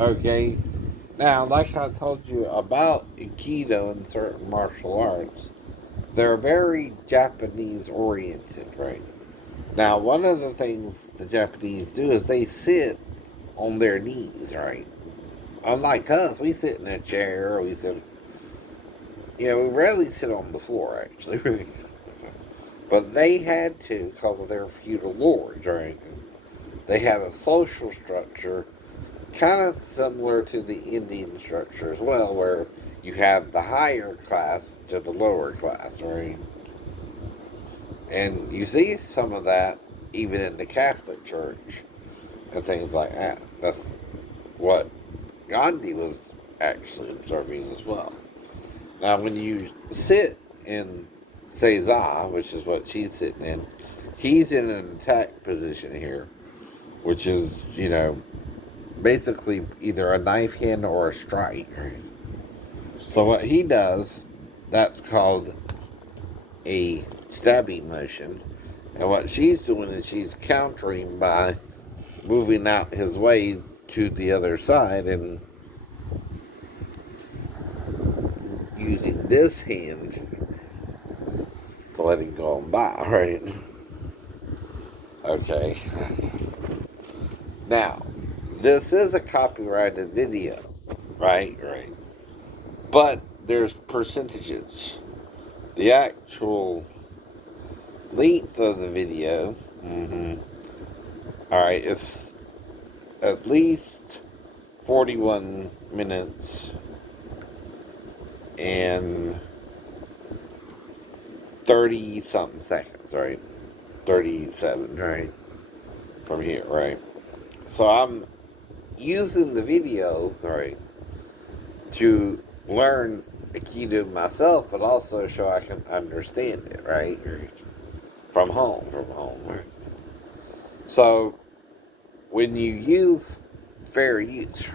Okay? Now, like I told you about Aikido and certain martial arts, they're very Japanese oriented, right? Now, one of the things the Japanese do is they sit on their knees, right? Unlike us, we sit in a chair, we sit, we rarely sit on the floor, actually. But they had to because of their feudal lords, right? They had a social structure kind of similar to the Indian structure as well, where you have the higher class to the lower class, right? And you see some of that even in the Catholic Church and things like that. That's what Gandhi was actually observing as well. Now, when you sit in Cesar, which is what she's sitting in, he's in an attack position here, which is, basically either a knife hand or a strike. So what he does, that's called a stabbing motion. And what she's doing is she's countering by moving out his way to the other side and using this hand to let him go on by, right? Okay. Now, this is a copyrighted video, right? Right. But there's percentages. The actual length of the video, all right, it's at least 41 minutes and 30 something seconds, right? 37, right? From here, right? So I'm using the video, right, to learn Aikido myself, but also so I can understand it, right? From home, right? So when you use fair use,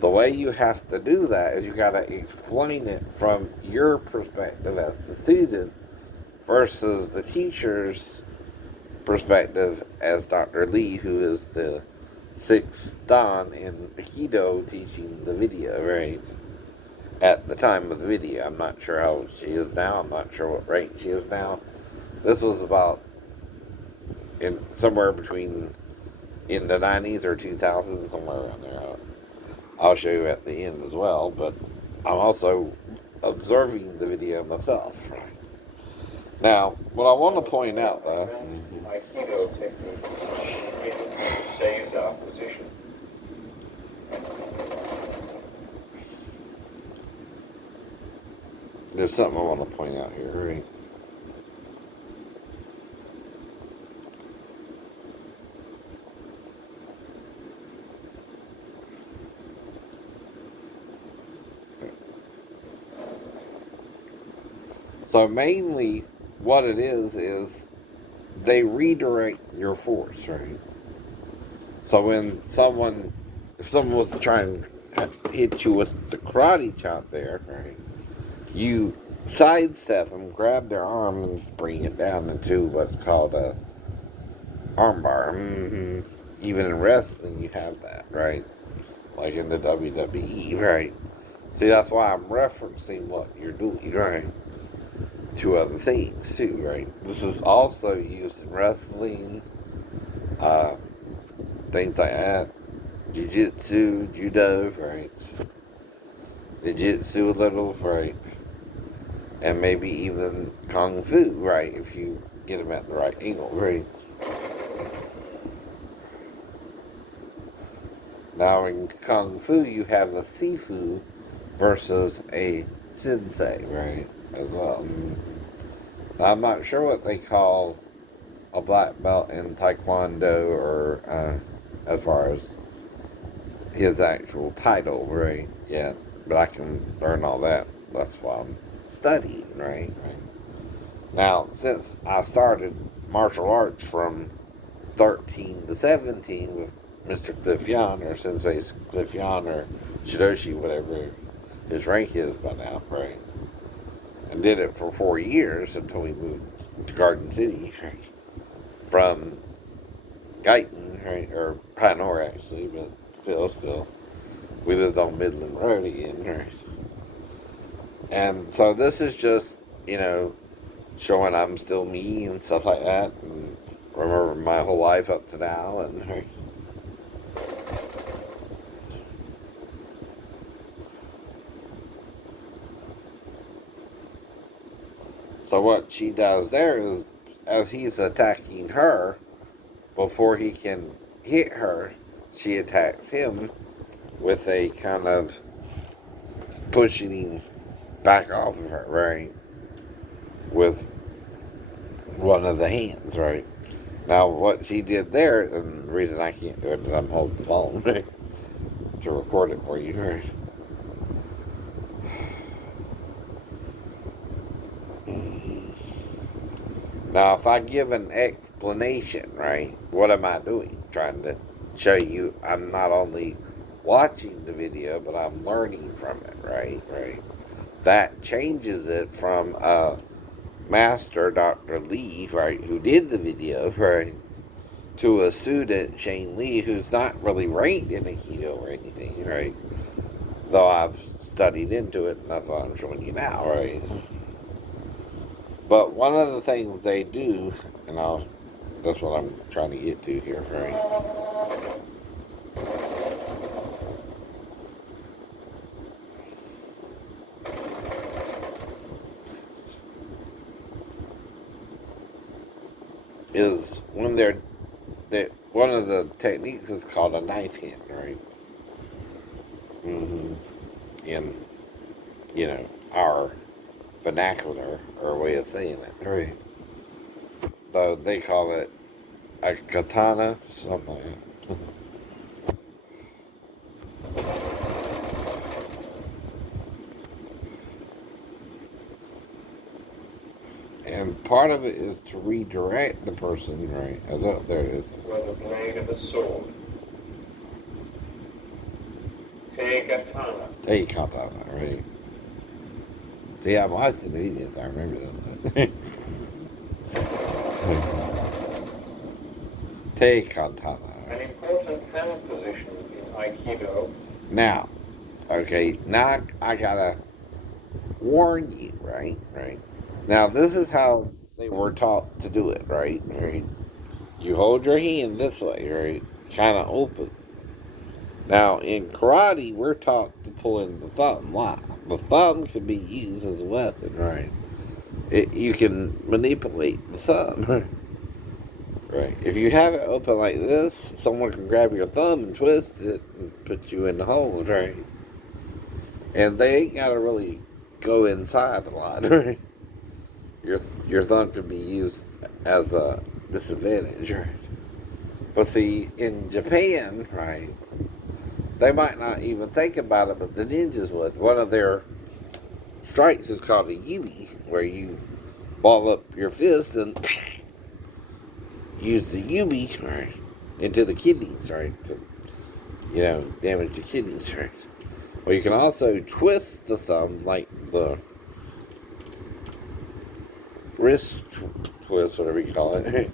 the way you have to do that is you got to explain it from your perspective as the student versus the teacher's perspective as Dr. Lee, who is the sixth Dan in Akiido teaching the video, right? At the time of the video. I'm not sure how old she is now. I'm not sure what rank she is now. This was about in somewhere between in the 90s or 2000s, somewhere around there. I'll show you at the end as well, but I'm also observing the video myself. Right? Now, what I want to point out, though, Aikido technique saves opposition. there's something I want to point out here, right? So mainly what it is they redirect your force, right? So when if someone was trying to hit you with the karate chop there, right, you sidestep them, grab their arm, and bring it down into what's called a armbar. Even in wrestling, you have that, right? Like in the WWE, right? See, that's why I'm referencing what you're doing, right? To other things too, right? This is also used in wrestling, uh, things like that, jiu-jitsu, judo, right? Jiu-jitsu a little, right? And maybe even kung fu, right? If you get them at the right angle, right? Now in kung fu, you have a sifu versus a sensei, right? As well. Now, I'm not sure what they call a black belt in taekwondo or as far as his actual title, right? Yeah, but I can learn all that. That's why I'm studying, right? Now, since I started martial arts from 13 to 17 with Mr. Cliff Yan or Sensei Cliff Yan or Shidoshi, whatever his rank is by now, right? And did it for 4 years until we moved to Garden City, right? From Guyton, right? Or Panor, actually, but still. We lived on Midland Road again, right? And so this is just, showing I'm still me and stuff like that, and remember my whole life up to now, and right? So what she does there is, as he's attacking her, before he can hit her, she attacks him with a kind of pushing him back off of her, right? With one of the hands, right? Now, what she did there, and the reason I can't do it is I'm holding the phone right, to record it for you, right? Now, if I give an explanation, right, what am I doing? Trying to show you I'm not only watching the video, but I'm learning from it, right? Right. That changes it from Master Dr. Lee, right, who did the video, right, to a student, Shane Lee, who's not really ranked in Akiido or anything, right? Though I've studied into it, and that's what I'm showing you now, right? But one of the things they do, and that's what I'm trying to get to here, right? Is when one of the techniques is called a knife hand, right? Mm-hmm. In, our vernacular or way of saying it, right? Though they call it a katana, something like that. And part of it is to redirect the person, right? There it is. With the blade of a sword. Take katana. Take katana, right? See, I'm watching the videos, I remember that. Take katana. An important hand position in Aikido. Now, okay, now I gotta warn you, right? Right. Now, this is how they were taught to do it, right? Right. You hold your hand this way, right? Kind of open. Now, in karate, we're taught to pull in the thumb. Why? The thumb can be used as a weapon, right? You can manipulate the thumb, right? If you have it open like this, someone can grab your thumb and twist it and put you in the hole, right? And they ain't got to really go inside a lot, right? Your thumb can be used as a disadvantage, right? But see, in Japan, right, they might not even think about it, but the ninjas would. One of their strikes is called a yubi, where you ball up your fist and use the yubi, right, into the kidneys, right, to, damage the kidneys, right. Well, you can also twist the thumb like the wrist twist, whatever you call it.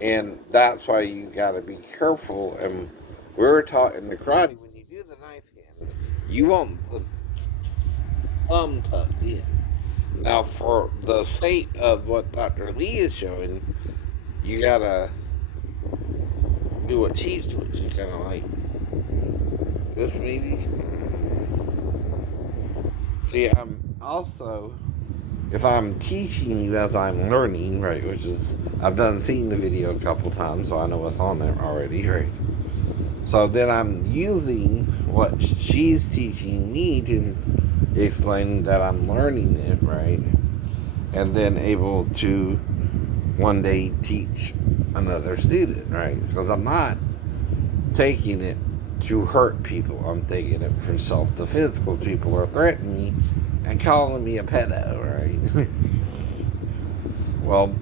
And that's why you got to be careful. And we were taught in the karate, when you do the knife hand, you want the thumb tucked in. Now, for the sake of what Dr. Lee is showing, you got to do what she's doing. She's kind of like this, maybe. See, I'm also, if I'm teaching you as I'm learning, right, which is, I've seen the video a couple times, so I know what's on there already, right? So then I'm using what she's teaching me to explain that I'm learning it, right? And then able to one day teach another student, right? Because I'm not taking it to hurt people. I'm taking it for self-defense because people are threatening me and calling me a pedo, right? Well,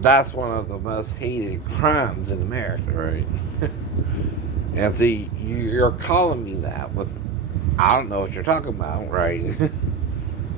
that's one of the most hated crimes in America, right? And see, you're calling me that, but I don't know what you're talking about, right?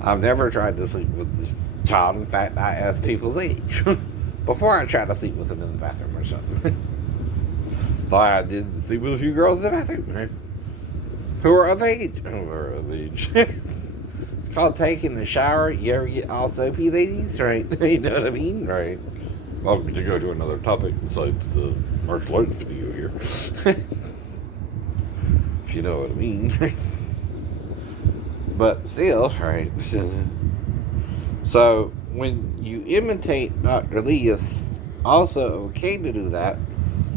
I've never tried to sleep with this child. In fact, I ask people's age before I try to sleep with them in the bathroom or something. Thought I did sleep with a few girls in the bathroom, right? Who are of age. Who are of age. It's called taking a shower. You ever get all soapy, ladies? Right? You know what I mean? Right. Well, to go to another topic besides the martial arts video here. If you know what I mean. But still, right. So, when you imitate Dr. Lee, it's also okay to do that.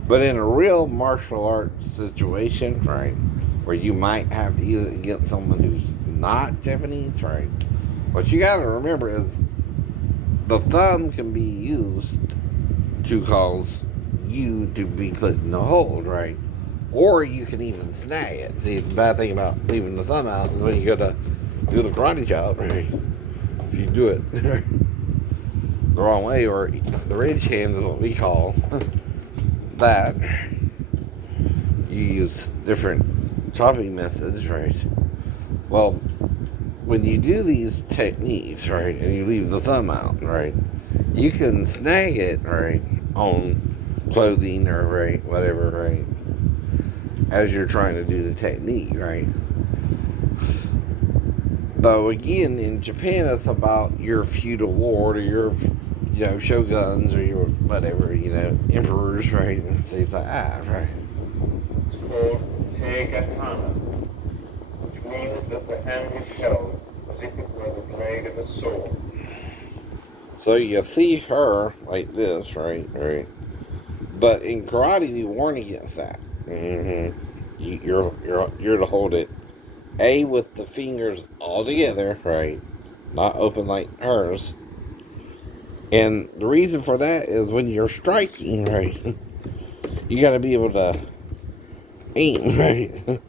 But in a real martial arts situation, right, where you might have to use it against someone who's not Japanese, right, what you got to remember is the thumb can be used to cause you to be put in a hold, right? Or you can even snag it. See, the bad thing about leaving the thumb out is when you go to do the karate chop, right? If you do it the wrong way, or the ridge hand is what we call that, you use different chopping methods, right? Well, when you do these techniques, right, and you leave the thumb out, right, you can snag it, right, on clothing or, right, whatever, right, as you're trying to do the technique, right? Though, again, in Japan, it's about your feudal lord or your, shoguns or your whatever, emperors, right, and things like that, right? It's called Tegatana, which means that the hand is held as if it were the blade of a sword. So you see her like this, right? Right. But in karate, we warn against that. Mm-hmm. You're to hold it with the fingers all together, right? Not open like hers. And the reason for that is when you're striking, right? You got to be able to aim, right?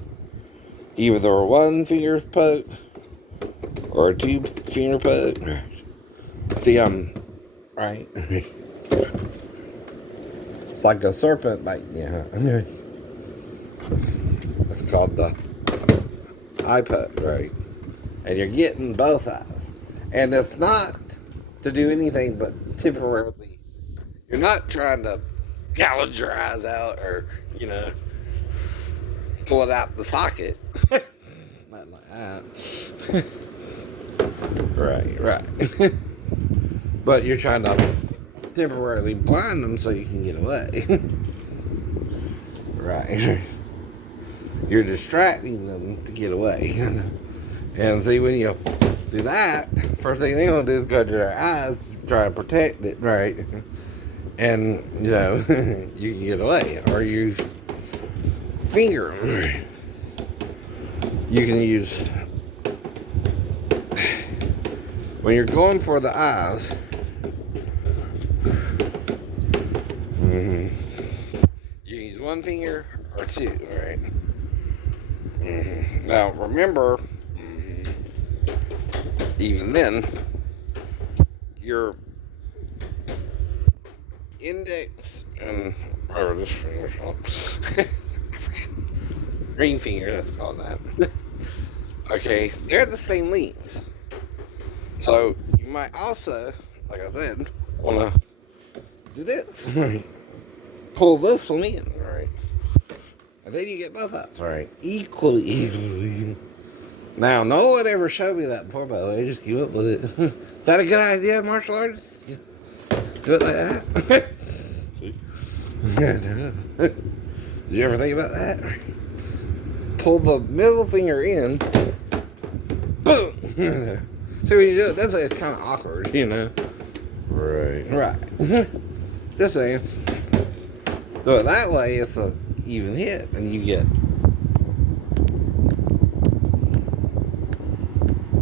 Either one finger poke or a two finger poke. See, I'm right. It's like a serpent biting you, huh? It's called the eye poke, right? And you're getting both eyes. And it's not to do anything but temporarily. You're not trying to gouge your eyes out or, pull it out the socket. Nothing like that. Right. But you're trying to temporarily blind them so you can get away. Right. You're distracting them to get away. And see, when you do that, first thing they're going to do is go to their eyes, try and protect it, right? And, you can get away. Or you finger them. You can use, when you're going for the eyes, you can use one finger or two, right? Now, remember, even then, your index and this finger's called green finger, that's called that. Okay, they're the same length. So you might also, like I said, want to do this. Pull this one in, right? And then you get both eyes, right? Equally. Now, no one ever showed me that before, by the way. Just keep up with it. Is that a good idea, martial artists? Do it like that? Did you ever think about that? Pull the middle finger in. Boom! See, when you do it this way, it's kind of awkward, Right. Just saying. Do it that way, it's a even hit, and you get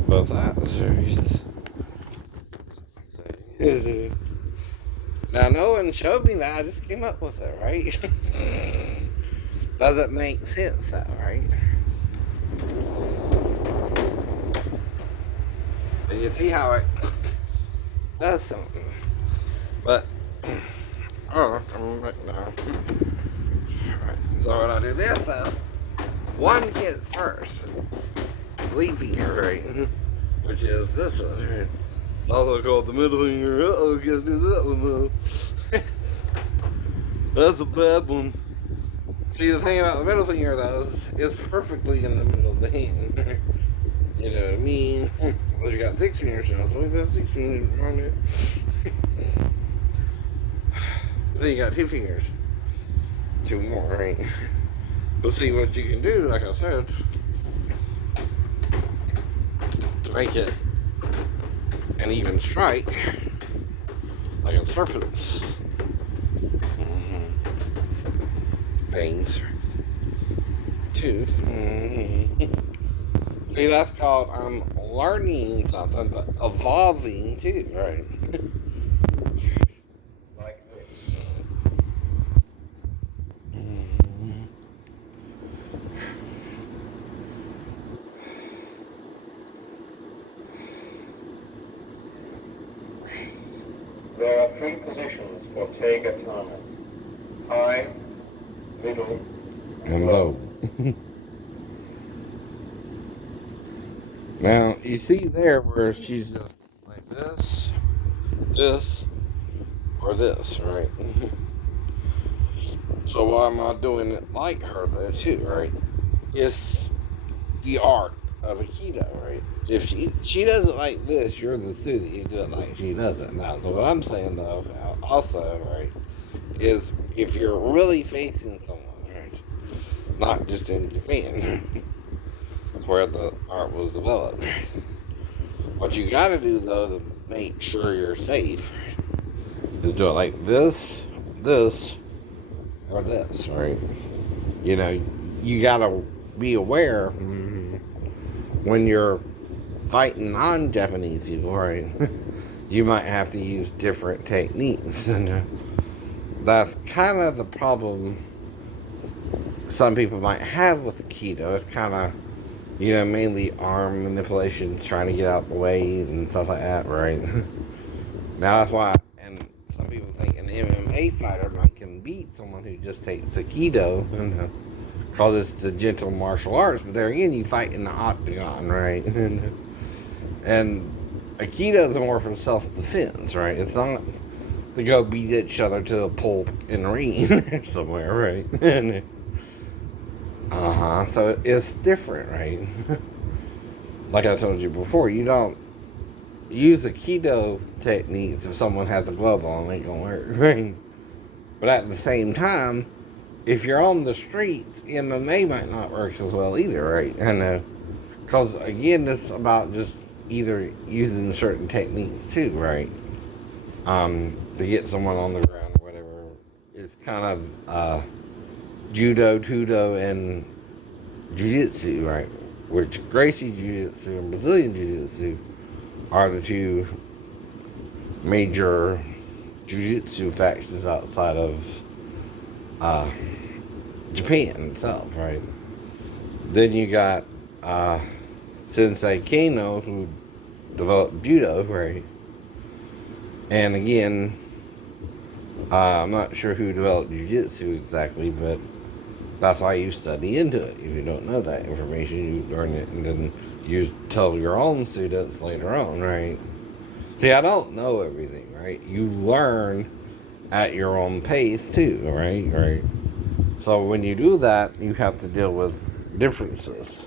both eyes. Now, no one showed me that. I just came up with it, right? Doesn't make sense, though, right? But you see how it does something. But, I'm right now. Alright, so when I do this, though, one hits first. Lead finger, right? Which is this one, right? It's also called the middle finger. Gotta do that one, though. That's a bad one. See, the thing about the middle finger, though, is it's perfectly in the middle of the hand. You know what I mean? Well, you got 6 fingers now, so we've got 6 fingers on it. Then you got 2 fingers. 2 more, right? But see what you can do, like I said, to make it an even strike, like a serpent's fangs, tooth. See, that's called I'm learning something, but evolving too, right? Like this. There are 3 positions for Tegatana. High, middle, And low. Now, you see there where she's just like this, this, or this, right? So why am I doing it like her though too, right? It's the art of Akiido, right? If she does it like this, you're the student, you do it like she does it now. So what I'm saying though, also, right, is if you're really facing someone, right, not just in Japan, where the art was developed. What you gotta do though to make sure you're safe is do it like this, this, or this, right? You know, you gotta be aware when you're fighting non-Japanese people, right? You might have to use different techniques, and that's kind of the problem some people might have with Aikido. It's kind of, you know, mainly arm manipulations, trying to get out the way and stuff like that, right? Now that's why, and some people think an MMA fighter can beat someone who just takes Aikido, because it's the gentle martial arts. But there again, you fight in the octagon, right? And Aikido is more for self-defense, right? It's not to go beat each other to a pulp in the ring somewhere, right? So it's different, right? Like I told you before, you don't use Aikido techniques if someone has a glove on, it ain't gonna work, right? But at the same time, if you're on the streets, MMA might not work as well either, right? I know. Because again, it's about just either using certain techniques too, right? To get someone on the ground or whatever. It's kind of judo, tudo, and jiu-jitsu, right? Which Gracie Jiu-Jitsu and Brazilian Jiu-Jitsu are the 2 major jiu-jitsu factions outside of Japan itself, right? Then you got Sensei Kano, who developed judo, right? And again, I'm not sure who developed jiu-jitsu exactly, but that's why you study into it. If you don't know that information, you learn it, and then you tell your own students later on, right? See, I don't know everything, right? You learn at your own pace too, right? Right. So when you do that, you have to deal with differences.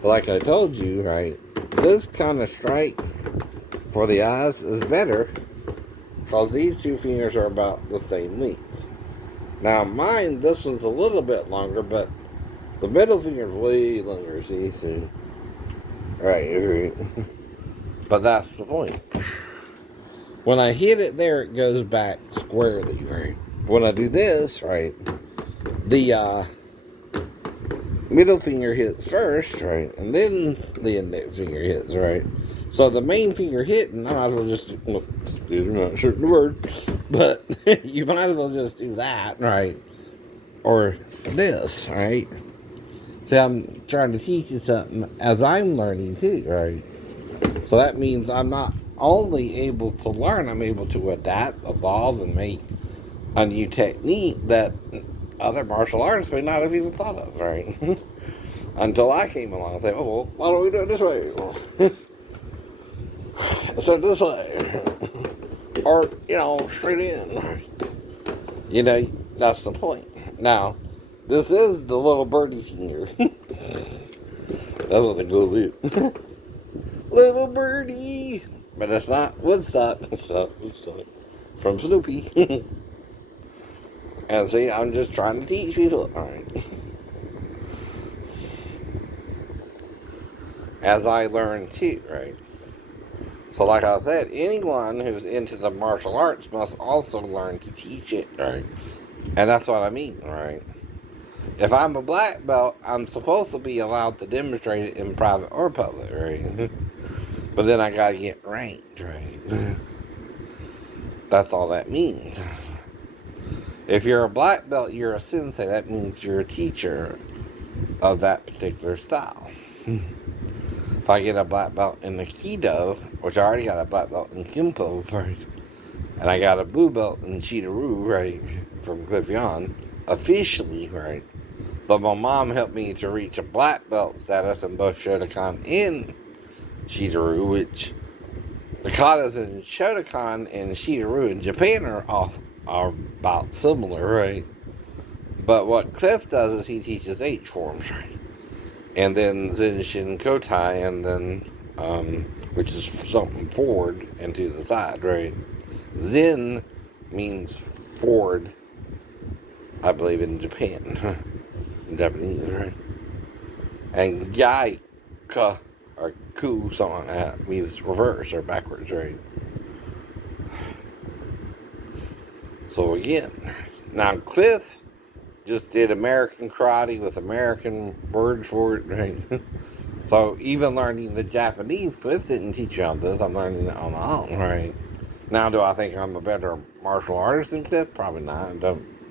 But like I told you, right, this kind of strike for the eyes is better because these 2 fingers are about the same length. Now mine, this one's a little bit longer, but the middle finger's way longer, see? Right. But that's the point. When I hit it there, it goes back squarely, right? When I do this, right, the middle finger hits first, right, and then the index finger hits, right? So the main finger hitting, I might as well just, excuse me, I'm not sure the word, but you might as well just do that, right? Or this, right? See, I'm trying to teach you something as I'm learning too, right? So that means I'm not only able to learn, I'm able to adapt, evolve, and make a new technique that other martial artists may not have even thought of, right? Until I came along and said, oh, well, why don't we do it this way? Well, so this way. Or, straight in. That's the point. Now, This is the little birdie finger. That's what they go do. Little birdie. But it's not Woodstock. It's not Woodstock. From Snoopy. And see, I'm just trying to teach people. Alright. As I learn too, right? So like I said, anyone who's into the martial arts must also learn to teach it, right? And that's what I mean, right? If I'm a black belt, I'm supposed to be allowed to demonstrate it in private or public, right? But then I gotta get ranked, right? That's all that means. If you're a black belt, you're a sensei. That means you're a teacher of that particular style. If I get a black belt in Akiido, which I already got a black belt in Kimpo, right? And I got a blue belt in Cheetaroo, right? From Cliff Yon, officially, right? But my mom helped me to reach a black belt status in both Shotokan and Cheetaroo, which the katas in Shotokan and Cheetaroo in Japan are about similar, right? But what Cliff does is he teaches H forms, right? And then Zenshin Kotai, and then, which is something forward and to the side, right? Zen means forward, I believe, in Japan. In Japanese, right? And Gaika, or Ku, something like that, means reverse or backwards, right? So again, now Cliff just did American karate with American words for it, right? So even learning the Japanese, Cliff didn't teach you on this. I'm learning it on my own, right? Now, do I think I'm a better martial artist than Cliff? Probably not.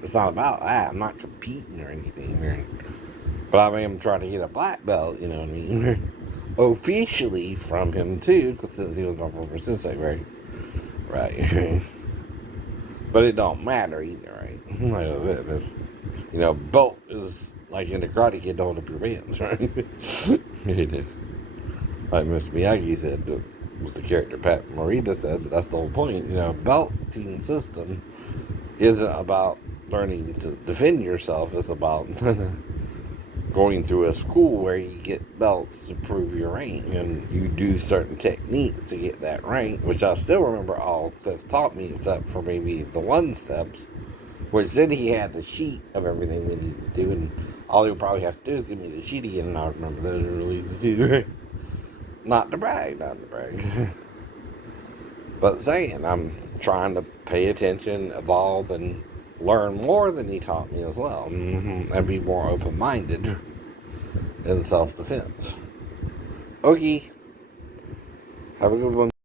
It's not about that. I'm not competing or anything, right? But I am trying to get a black belt, you know what I mean? Officially from him too, because since he was my former sensei, right? Right. But it don't matter either, right? Like I said, it's, belt is like in the Karate Kid to hold up your pants, right? It is. Like Mr. Miyagi said, that was the character Pat Morita said, but that's the whole point. Belting system isn't about learning to defend yourself, it's about going through a school where you get belts to prove your rank, and you do certain techniques to get that rank, which I still remember all Cliff taught me, except for maybe the 1 steps, which then he had the sheet of everything we needed to do, and all he'll probably have to do is give me the sheet again, and I'll remember those are really easy to do, right? Not to brag. But saying, I'm trying to pay attention, evolve, and learn more than he taught me as well, and be more open-minded in self-defense. Okay, have a good one.